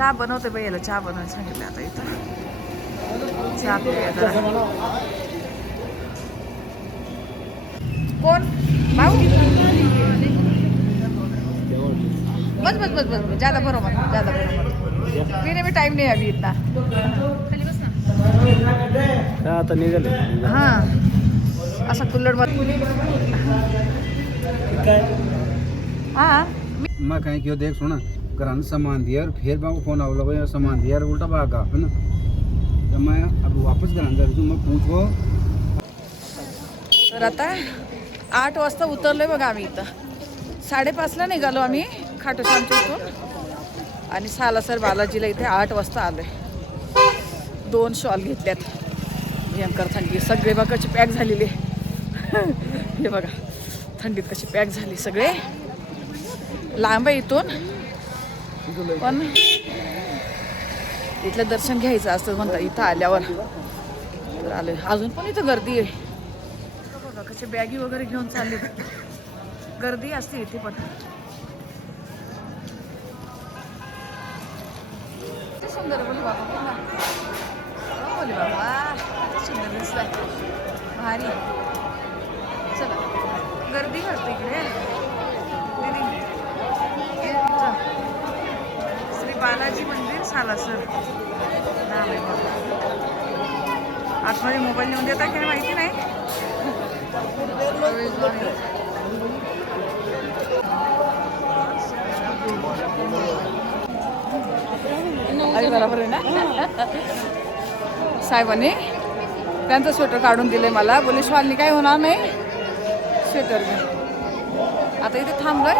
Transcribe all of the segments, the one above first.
चहा बनवते बाई, याला चहा बनवायला सांगितलं आता इथं. चहा पिऊया जरा. कोण भाऊ? बस बस बस बस, ज्यादा बरोबर, ज्यादा बरोबर. पीने में टाइम नहीं अभी इतना. आता निघाले. हाँ असा कुल्लड मध्ये. हाँ मैं कहीं क्यों देख सुना घर सामान दिया और फिर मैं फोन आवला भाई सामान दिया उल्टा भागा है ना. तो मैं अब वापस घर जा रही मैं पूछो. तर आता 8 वाजता उतरलोय बघा आम्ही इथं. 5:30ला निघालो आम्ही खाटूश्यामच्या इथून आणि सालासर बालाजीला इथे 8 वाजता आलोय. 2 शॉल घेतल्यात. भयंकर थंडी, सगळे बघा कशी पॅक झालेली. हे बघा थंडीत कशी पॅक झाली. सगळे लांब आहे इथून, पण इथलं दर्शन घ्यायचं असतं म्हणतात इथं आल्यावर. तर आलोय. अजून पण इथं गर्दी आहे बघा, कसे बॅगी वगैरे घेऊन चालले. गर्दी असते इथे पण. किती सुंदर बोली बाबा, बोली बाबा किती सुंदर दिसलाय, भारी. चला गर्दी वाटते इकडे दीदी. श्री बालाजी मंदिर सालासर नाव आहे बाबा. आतमध्ये मोबाईल नेऊन देता की नाही माहिती नाही. अरे बरोबर आहे ना. साहेबांनी त्यांचं स्वेटर काढून दिले मला. बोले श्वालनी काय होणार नाही स्वेटर घे. आता इथे थांबलोय.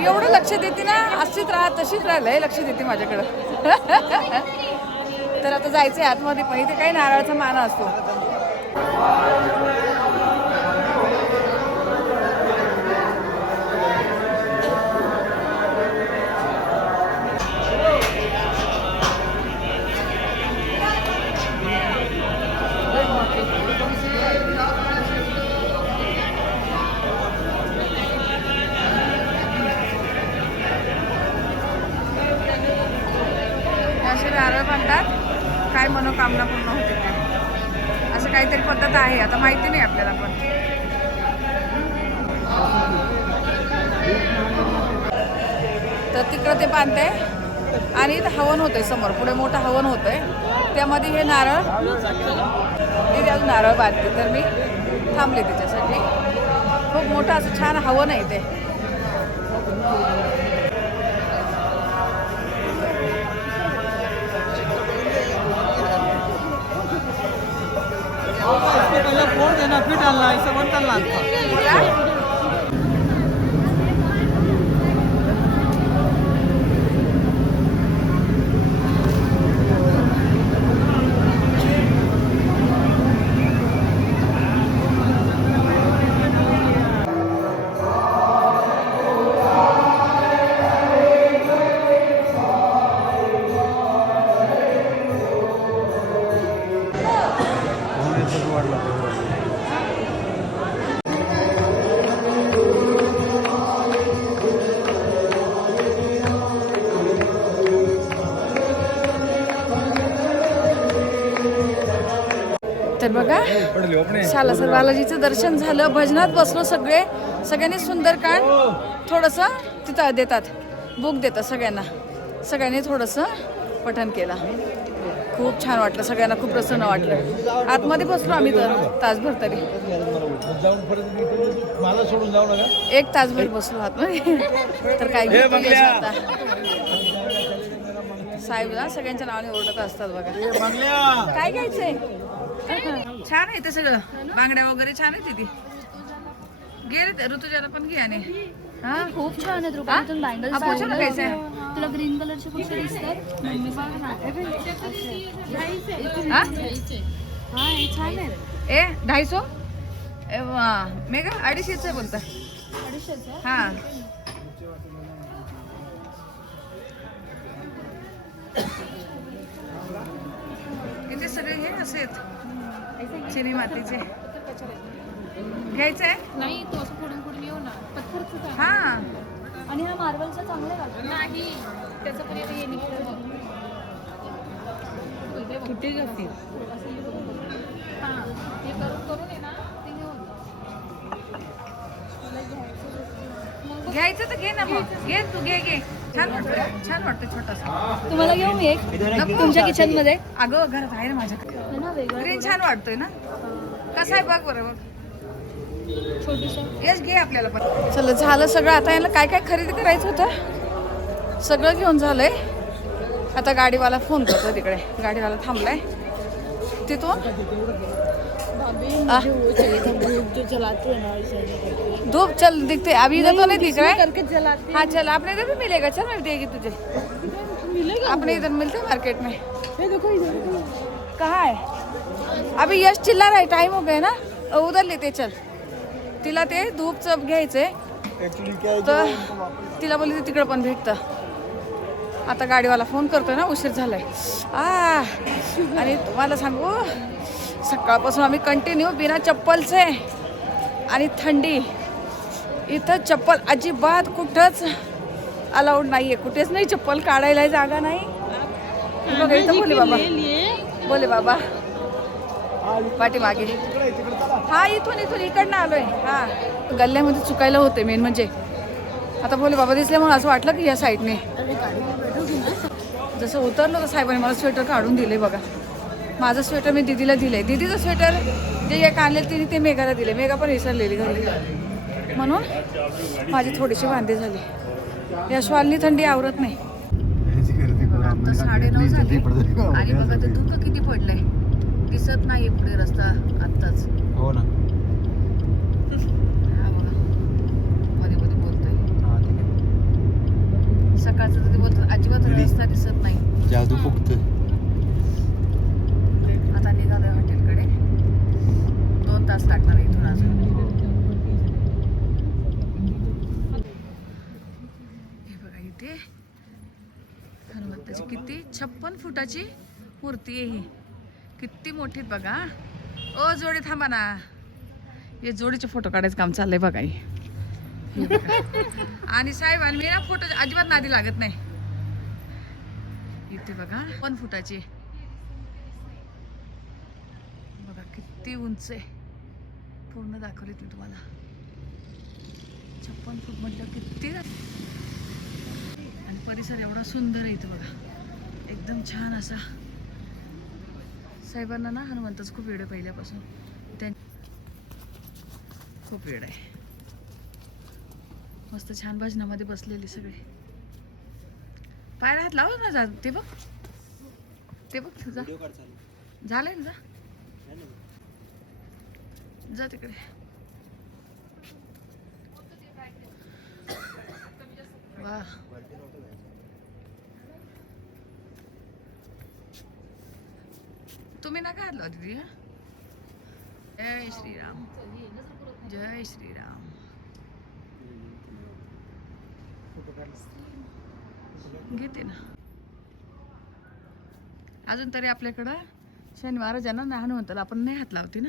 एवढं लक्ष देते ना, अशीच राहा तशीच राहिलंय, लक्ष देते माझ्याकडं. तर आता जायचंय आतमध्ये, पण इथे काही नारळाचा माना असतो. असे नारळ बांधतात, काय मनोकामना पूर्ण होते काय, असं काहीतरी पद्धत आहे. आता माहिती नाही आपल्याला पण. तर तिकडं ते बांधते आणि इथं हवन होतंय समोर. पुढे मोठं हवन होतंय, त्यामध्ये हे नारळ तिथे अजून नारळ बांधते. तर मी थांबले तिच्यासाठी. खूप मोठं असं छान हवन आहे ते. फोड़ देना फिर डालना, ऐसा बनता था. तर बघा सालासर बालाजीचं दर्शन झालं. भजनात बसलो सगळे. सगळ्यांनी सुंदरकांड थोडंसं तिथं देतात, बुक देतात सगळ्यांना. सगळ्यांनी थोडंसं पठण केलं. खूप छान वाटलं, सगळ्यांना खूप प्रसन्न वाटलं. आतमध्ये बसलो आम्ही तर तासभर तरी. 1 तासभर बसलो आतमध्ये. तर काय आता साहेब ना सगळ्यांच्या नावाने ओरडत असतात बघा. काय घ्यायचंय? छान आहे ते सगळं. बांगड्या वगैरे छान आहे तिथे. गेले ऋतुजाला पण घे. आणि हा खूप छान आहेत रुपयातून बँगल्स. पोछा कैसे आहे? तुला ग्रीन कलरचे कुठे दिसतात? मम्मी बघ ना. हा हा हे छान आहेत. 250. मेघा 250 बोलता. 250. हा इथे सगळे हे असे आहेत चिनी मातीचे. घ्यायचंय नाही तो असं पुढून पुढून येऊ ना. पत्थरचं हा मार्बलचं चांगलं लागतं नाही त्याचं पण हे निघतं कुठे जाते हां हे करून आहे ना ते घेऊन घ्यायचं तर घे ना मग घे तू घे छान वाटतं छोटासा तुम्हाला घेऊ मी एक तुमच्या किचन मध्ये अगं घरात आहे ना माझ्याकडे ना वेगळं ग्रीन छान वाटतोय ना कसा आहे बघ बरोबर छोटूसं यश घे आपल्याला पण चला झालं सगळं आता याला काय काय खरेदी करायचं होतं सगळं घेऊन झालंय आता गाडीवाला फोन करतो तिकडे गाडीवाला थांबलाय तिथून धूप चल दिखते अभी इधर तो नहीं दिख रहा है हाँ चल अपने इधर भी मिलेगा चल मिल देगी तुझे अपने इधर मिलते हैं मार्केट में कहाँ है अभी यश चिल्ला रहा है टाइम हो गया ना उधर लेते चल तिला ते धूपचं घ्यायचंय तर तिला बोलली तिकडं पण भेटतं आता गाडीवाला फोन करतोय ना उशीर झालाय आणि तुम्हाला सांगू सकाळपासून आम्ही कंटिन्यू बिना चप्पलचे आणि थंडी इथं चप्पल अजिबात कुठंच अलाउड नाहीये कुठेच नाही चप्पल काढायला जागा नाही बघा इथं बोले बाबा पाठीमागे हा इथून इकडनं आलोय हा गल्ल्यामध्ये चुकायला होते मेन म्हणजे आता भोले बाबा दिसल्यामुळे असं वाटलं की या साईडने जसं उतरलं तर साहेबांनी मला स्वेटर काढून दिले बघा माझं स्वेटर मी दीदीला दिलंय दीदीचं स्वेटर जे एक आणले तिने ते मेघाला दिले मेघा पण विसरलेली घरी म्हणून माझी थोडीशी वांदे झाली यशवालनी थंडी आवरत नाही आता 9:30 झाले आणि बघा ते धुकं किती पडलंय दिसत नाही पुढे रस्ता आत्ताच हो ना हा बघा मध्ये मध्ये बोलतोय सकाळचं तर ते बोलतात अजिबात रस्ता दिसत नाही जादू फुकत आता निघालोय हॉटेलकडे 2 तास लागणार इथून अजून हे बघा इथे हनुमंताची किती 56 फुटाची मूर्ती आहे ही किती मोठी बघा ओ जोडी थांबा ना हे जोडीचे फोटो काढायचं काम चाललंय बघा हे बघा. आणि साहेब आणि मी ना फोटो अजिबात नादी लागत नाही इथे बघा 1 फुटाची बघा किती उंच आहे पूर्ण दाखवली मी तुम्हाला 56 फूट म्हटलं किती आणि परिसर एवढा सुंदर आहे इथं बघा एकदम छान असा साहेबांना ना हनुमंतच खूप वेळ आहे पहिल्यापासून खूप वेळ आहे मस्त छान भजनामध्ये बसलेले सगळे पायला हात लावत ना जा ते बघ जा झालंय ना जा तिकडे वा तुम्ही नका हात लावा दीदी जय श्रीराम जय श्रीराम घेते ना अजून तरी आपल्याकडं शनी महाराजांना ना हनुमंताला आपण नाही हात लावते ना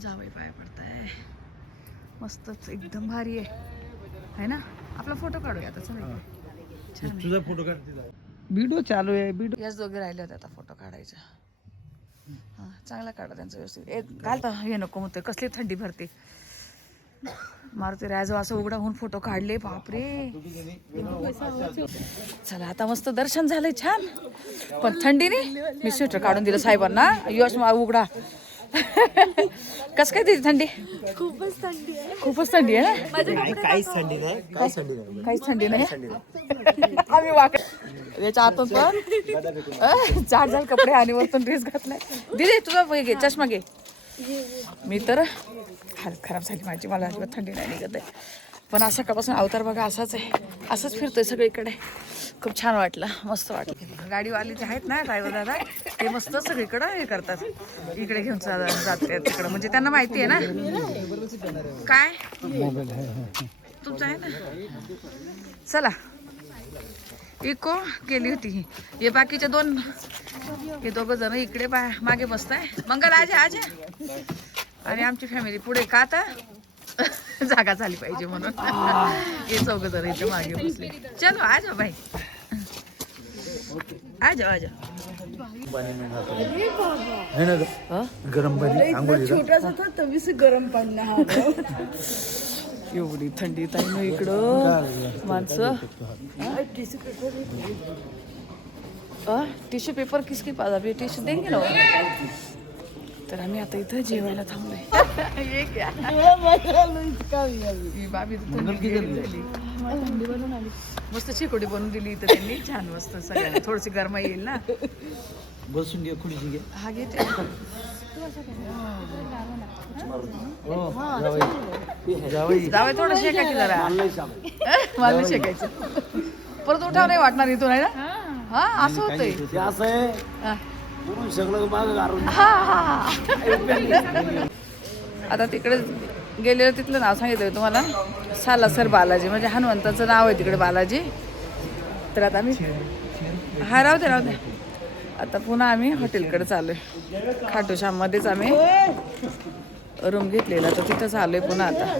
जावई पाया पडताय मस्तच एकदम भारी आहे ना आपला फोटो काढूया आता चला तुझा फोटो काढ व्हिडिओ चालू आहे व्हिडिओ याच दोघे राहिले होते आता फोटो काढायचा हा चांगला काढा त्यांचं व्यवस्थित घालता हे नको म्हणतोय कसली थंडी भरते मारुती रायजो असं उघडा होऊन फोटो काढले बापरे चला आता मस्त दर्शन झालंय छान पण थंडीने मी स्वेटर काढून दिलं साहेबांना यश उघडा कस काय दिली थंडी खूपच थंडी आहे ना काहीच थंडी नाही आम्ही याच्या आतून पण जाड कपडे आणि वरतून ड्रेस घातलाय दिदी तुझा घे चष्मा घे मी तर हालत खराब झाली माझी मला अजिबात थंडी नाही निघत आहे पण आज सकाळपासून अवतार बघा असाच आहे असंच फिरतोय सगळीकडे खूप छान वाटलं मस्त वाटलं गाडीवाले जे आहेत ना ड्रायव्हर दादा ते मस्त सगळीकडं हे करतात इकडे घेऊन जाते तिकडं म्हणजे त्यांना माहिती आहे ना काय तुमचं आहे ना चला इको केली होती ही हे बाकीच्या 2 हे दोघं जण इकडे मागे बसताय मंगल आज आणि आमची फॅमिली पुढे का आता जागा झाली पाहिजे म्हणून हे चौघ जण इथे मागे बसले. चलो आ जाओ भाई, आ जाओ आ जाओ. गरम पाणी आंघोळी छोटासा था तभी से गरम पाणी एवढी थंडीत आहे ना इकडं माणसं. टिश्यू पेपर किसके पास अभी टिश्यू देंगे ना. तर आम्ही आता इथं जेवायला थांबलोय. हे क्या ही बाबी तर थंडी झाली. मस्त शेकोटी बनवून दिली इथं त्यांनी छान मस्त सगळ्यांना. थोडीशी गरमा येईल ना. बसून घे खुर्ची घे. हा घेते. जावई थोडं शेका की जरा. मला नाही शेकायचं. परत उठाव नाही वाटणार इथून आहे ना. हा असं होतंय. असं आहे हा. सगळं मागं गारून. आता तिकडे गेलेलं तिथलं नाव सांगितलं तुम्हाला. सालासर बालाजी म्हणजे हनुमंताचं नाव आहे तिकडे बालाजी. तर आता आम्ही हा राहू दे. आता पुन्हा आम्ही हॉटेलकडे चालू आहे. खाटूश्याममध्येच आम्ही रूम घेतलेला तर तिथं चालू आहे पुन्हा. आता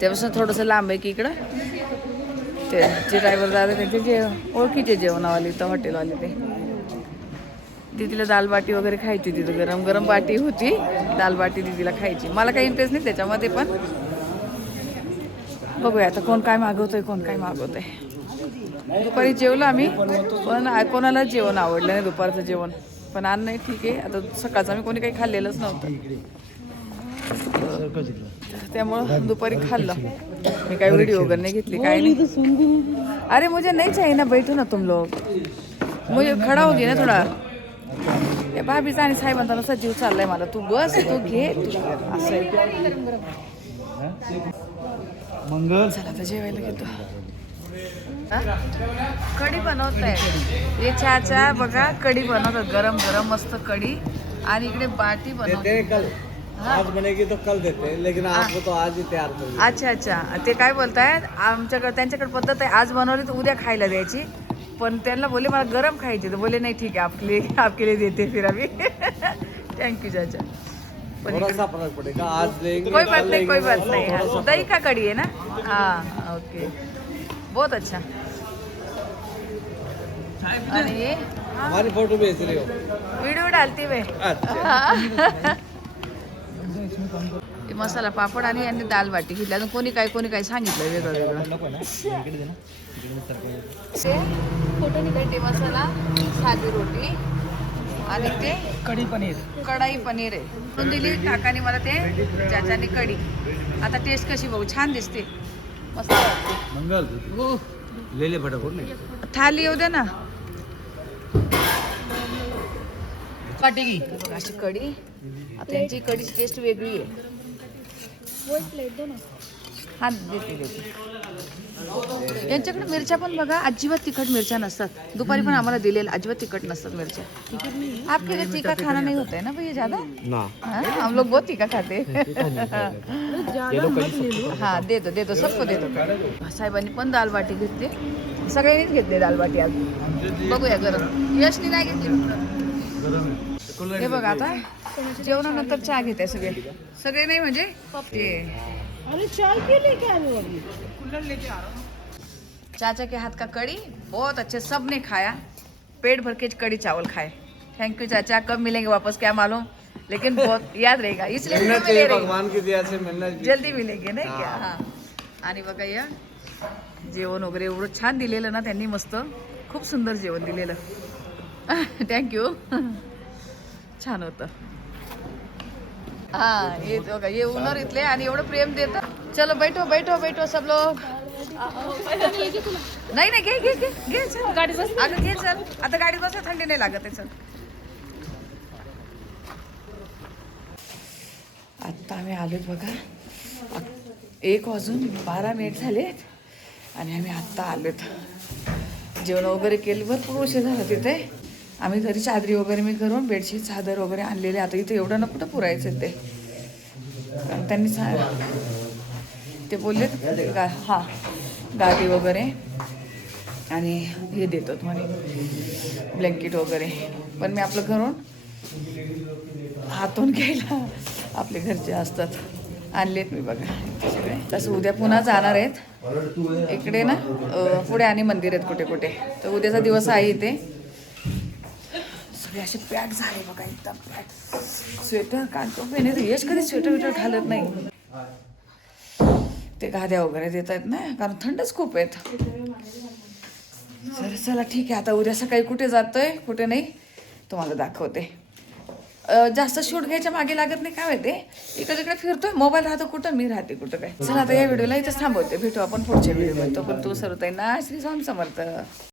त्यापासून थोडंसं लांब आहे की इकडं ते जे ड्रायव्हर दादा त्यांचे ओळखीचे जेवणावाले तर हॉटेलवाले ते तिला दाल बाटी वगैरे खायची. तिथं गरम गरम बाटी होती. दाल बाटी दिदीला खायची. मला काही इंटरेस्ट नाही त्याच्यामध्ये, पण बघूया आता कोण काय मागवतोय कोण काय मागवतोय. दुपारी जेवलो आम्ही, पण कोणालाच जेवण आवडलं नाही दुपारचं जेवण. पण अन्न नाही ठीक आहे. आता सकाळचं आम्ही कोणी काही खाल्लेलंच नव्हतं त्यामुळं दुपारी खाल्लं. मी काही व्हिडिओ वगैरे नाही घेतली काय नाही. अरे मुझे नहीं चाहिए ना, बैठो ना तुम लोग, मुझे खडा हो गया ना थोडा. भाभीचा आणि साहेबांचा नसा जीव चाललाय मला. तू बस तू घे असं मंगल. चला आता जेवायला घेतो. कढी बनवत आहे हे चहाच्या बघा. कढी बनवतात गरम गरम मस्त कढी. आणि इकडे बाटी बनवते. आज बनेगी तो कल देते हैं, लेकिन आपको तो आज ही तैयार कर. अच्छा अच्छा. ते काय बोलतायत आमच्याकडे त्यांच्याकडे पद्धत आहे आज बनवली तर उद्या खायला द्यायची. पण त्यांना बोले मला गरम खायची तर बोले नाही ठीक आहे आपके लिए देते फिर अभी. थँक्यू चाचा. थोड़ा सा फर्क पड़ेगा आज लेंगे. कोई बात नहीं कोई बात नहीं. हाँ, दही का कड़ी है ना. हाँ ओके बहुत अच्छा. आणि ये हमारी फोटो भेज रही हो. व्हिडिओ डालती मैं. मसाला पापड आणि यांनी दाल बाटी घेतली. अजून कोणी काय सांगितलं वेगळं वेगळं. ते मसाला साधी रोटी आणि ते कढाई पनीर आहे म्हणून दिली काकाने मला. ते चाचाने कढी. आता टेस्ट कशी बघू. छान दिसते मस्त वाटते. मंगल ले फटाफट नाही. थाली येऊ दे ना. बघा अशी कढी. आता यांची कढीची टेस्ट वेगळी आहे. हा देते. यांच्याकडे मिरच्या पण बघा अजिबात तिखट मिरच्या नसतात. दुपारी पण आम्हाला दिलेल्या अजिबात तिखट नसतात मिरच्या. आपके लिए तीखा खाना नहीं होता है ना भैया ज्यादा ना. हाँ, हम लोग बहुत तीखा खाते हाँ दे दो सबको दे दो. साहेबांनी पण दाल बाटी घेतली. सगळ्यांनीच घेतली दाल बाटी आज. बघूया गरम. यशनी नाही घेतली. हे बघा आता जेवणानंतर चहा घेते सगळे नाही म्हणजे ते. अरे चाय क्यों लेके आ रहे हो? चाचा के हाथ का कड़ी बहुत अच्छे. सबने खाया पेट भर के कड़ी चावल खाए. थैंक यू चाचा. कब मिलेंगे वापस क्या मालूम, लेकिन बहुत याद रहेगा. इसलिए भगवान की दया से मिलना जल्दी मिलेंगे नाही क्या. हा. आणि बघा या जेवण वगैरे एवढं छान दिलेलं ना त्यांनी. मस्त खूप सुंदर जेवण दिलेलं. थँक्यू. छान होतं. हा हे बघा ये ओनर इथले आणि एवढं प्रेम देतात. चलो बैठो सब लोग. नाही घे चल. गाडी बस. अगं घे चल. आता गाडी बस. थंडी नाही लागत आहे. चल आत्ता आम्ही आलोत बघा. 1:12 झालेत आणि आम्ही आत्ता आलोत. जेवण वगैरे केलं. भरपूर उशीर झाला तिथे. आम्ही घरी चादरी वगैरे मी करून बेडशीट चादर वगैरे आणलेले. आता इथे एवढं ना कुठं पुरायचं ते. कारण त्यांनी ते बोलले हां गादी वगैरे आणि हे देतात म्हणे ब्लँकेट वगैरे. पण मी आपलं घरून हातून घ्यायला आपले घरचे असतात आणलेत मी बघा सगळे. तसं उद्या पुन्हा जाणार आहेत इकडे ना पुढे आणि मंदिर आहेत कुठे कुठे. तर उद्याचा दिवस आहे इथे. सगळे असे पॅक झाले बघा एकदम पॅक. स्वेटर काढतो पेने यश कधी स्वेटर विटर घालत नाही. ते गाद्या वगैरे देत आहेत ना कारण थंडच खूप आहेत. तर चला ठीक आहे आता उद्या सकाळी कुठे जातोय कुठे नाही तुम्हाला दाखवते. जास्त शूट घ्यायच्या मागे लागत नाही काय माहिती. इकडे तिकडे फिरतोय मोबाईल राहतो कुठं मी राहते कुठं काय. चला आता या व्हिडिओला इथेच थांबवते. भेटू आपण पुढच्या व्हिडिओमध्ये. तो पण तू सर्वताईंना श्री स्वामी समर्थ.